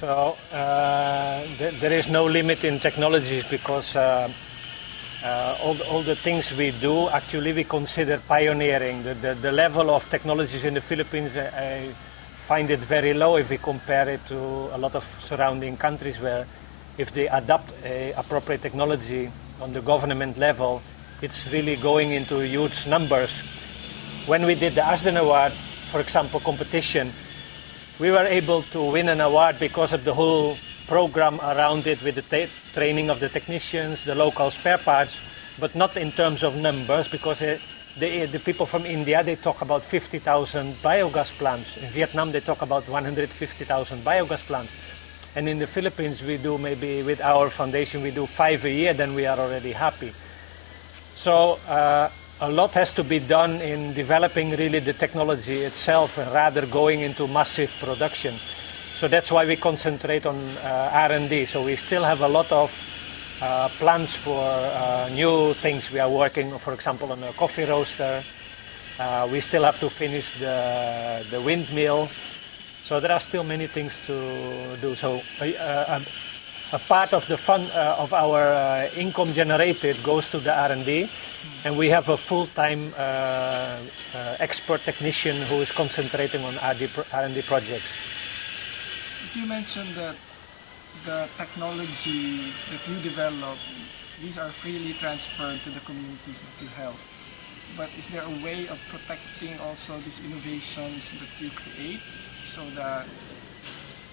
So there is no limit in technologies because all the things we do, actually we consider pioneering. The level of technologies in the Philippines, I find it very low if we compare it to a lot of surrounding countries where if they adopt appropriate technology on the government level, it's really going into huge numbers. When we did the ASDEN Award, for example, competition, we were able to win an award because of the whole program around it with the training of the technicians, the local spare parts, but not in terms of numbers because the people from India, they talk about 50,000 biogas plants. In Vietnam, they talk about 150,000 biogas plants. And in the Philippines, we do maybe with our foundation, we do 5 a year, then we are already happy. So a lot has to be done in developing really the technology itself rather going into massive production. So that's why we concentrate on R&D. So we still have a lot of plans for new things. We are working, for example, on a coffee roaster. We still have to finish the windmill. So there are still many things to do. So a part of the fund of our income generated goes to the R&D, and we have a full-time expert technician who is concentrating on R&D projects. You mentioned that the technology that you develop, these are freely transferred to the communities that you help. But is there a way of protecting also these innovations that you create so that,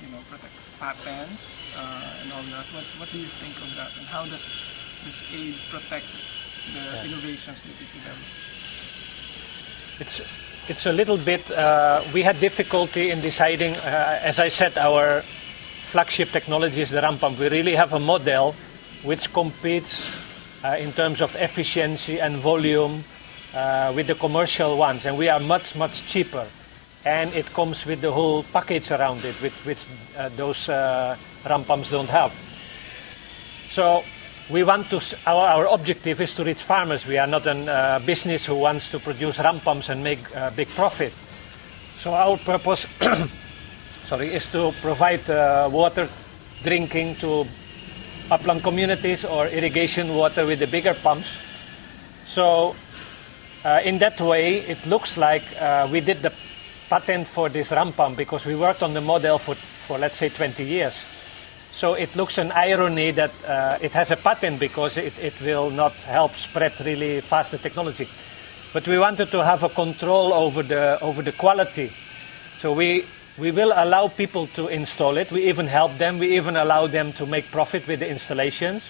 you know, protect patents and all that? What do you think of that? And how does this aid protect the innovations that you develop? It's a little bit, we had difficulty in deciding, as I said, our flagship technology is the RAM pump. We really have a model which competes in terms of efficiency and volume with the commercial ones, and we are much, much cheaper. And it comes with the whole package around it, which those RAM pumps don't have. So we want to, our objective is to reach farmers. We are not a business who wants to produce RAM pumps and make a big profit. So our purpose is to provide water drinking to upland communities or irrigation water with the bigger pumps. So in that way, it looks like we did the patent for this RAM pump because we worked on the model for let's say 20 years. So it looks an irony that it has a patent because it will not help spread really fast the technology. But we wanted to have a control over the quality. So we will allow people to install it. We even help them. We even allow them to make profit with the installations.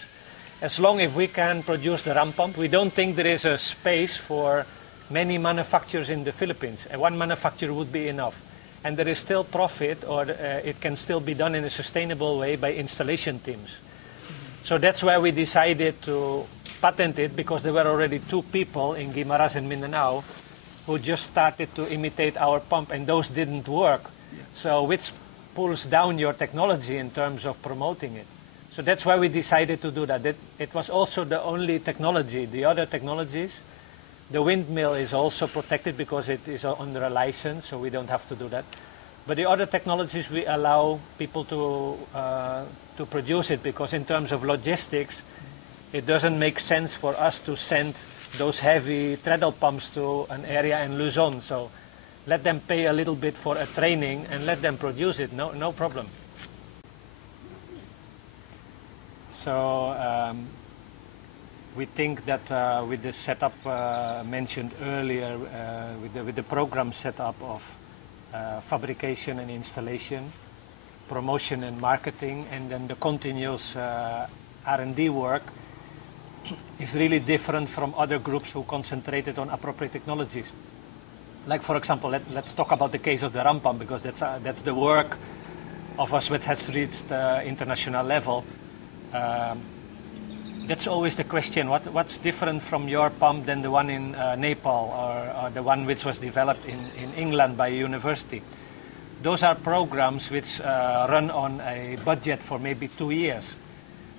As long as we can produce the RAM pump, we don't think there is a space for many manufacturers in the Philippines. And one manufacturer would be enough. And there is still profit, or it can still be done in a sustainable way by installation teams. So that's why we decided to patent it, because there were already 2 people in Guimaras and Mindanao who just started to imitate our pump, and those didn't work. So which pulls down your technology in terms of promoting it. So that's why we decided to do that. It was also the only technology. The other technologies, the windmill is also protected because it is under a license, so we don't have to do that. But the other technologies, we allow people to produce it, because in terms of logistics, it doesn't make sense for us to send those heavy treadle pumps to an area in Luzon. So let them pay a little bit for a training and let them produce it, no problem. So we think that with the setup mentioned earlier, with the program setup of fabrication and installation, promotion and marketing, and then the continuous R&D work, is really different from other groups who concentrated on appropriate technologies. Like, for example, let's talk about the case of the RAM pump, because that's the work of us which has reached international level. That's always the question, what's different from your pump than the one in Nepal, or the one which was developed in England by a university? Those are programs which run on a budget for maybe 2 years.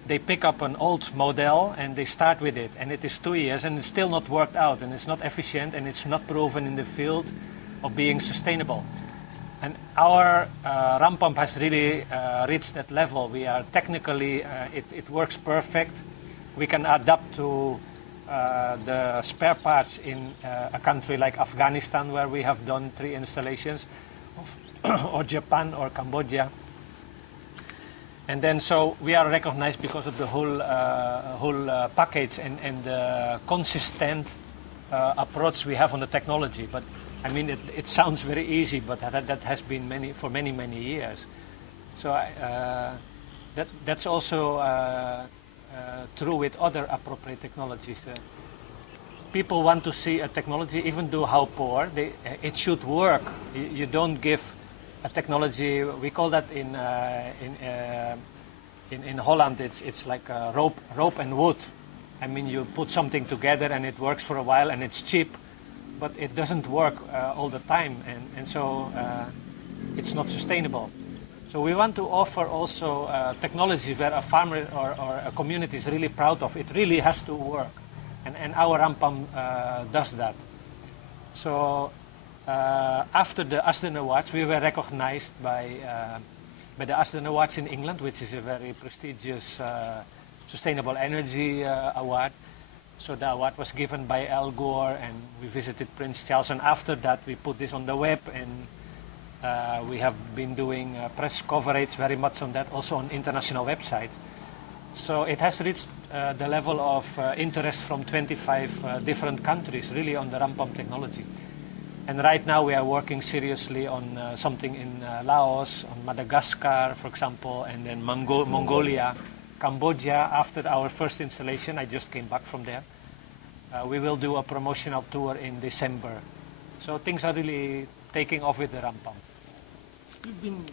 They pick up an old model and they start with it, and it is 2 years and it's still not worked out, and it's not efficient, and it's not proven in the field of being sustainable. And our ramp pump has really reached that level. We are technically, it works perfect. We can adapt to the spare parts in a country like Afghanistan, where we have done 3 installations, or Japan or Cambodia. And then so we are recognized because of the whole package and the consistent approach we have on the technology. But I mean, it sounds very easy, but that has been for many years. So that's also true with other appropriate technologies. People want to see a technology, even though how poor, it should work. You don't give a technology. We call that in Holland. It's like rope and wood. I mean, you put something together and it works for a while and it's cheap, but it doesn't work all the time, and so it's not sustainable. So we want to offer also technology where a farmer or a community is really proud of. It really has to work, and our ramp pump does that. So after the Asden Awards, we were recognized by the Asden Awards in England, which is a very prestigious sustainable energy award. So the award was given by Al Gore, and we visited Prince Charles, and after that we put this on the web, and we have been doing press coverage very much on that, also on international websites. So it has reached the level of interest from 25 different countries, really, on the ramp pump technology. And right now we are working seriously on something in Laos, on Madagascar, for example, and then Mongolia, Cambodia. After our first installation, I just came back from there. We will do a promotional tour in December. So things are really taking off with the ramp pump. You've been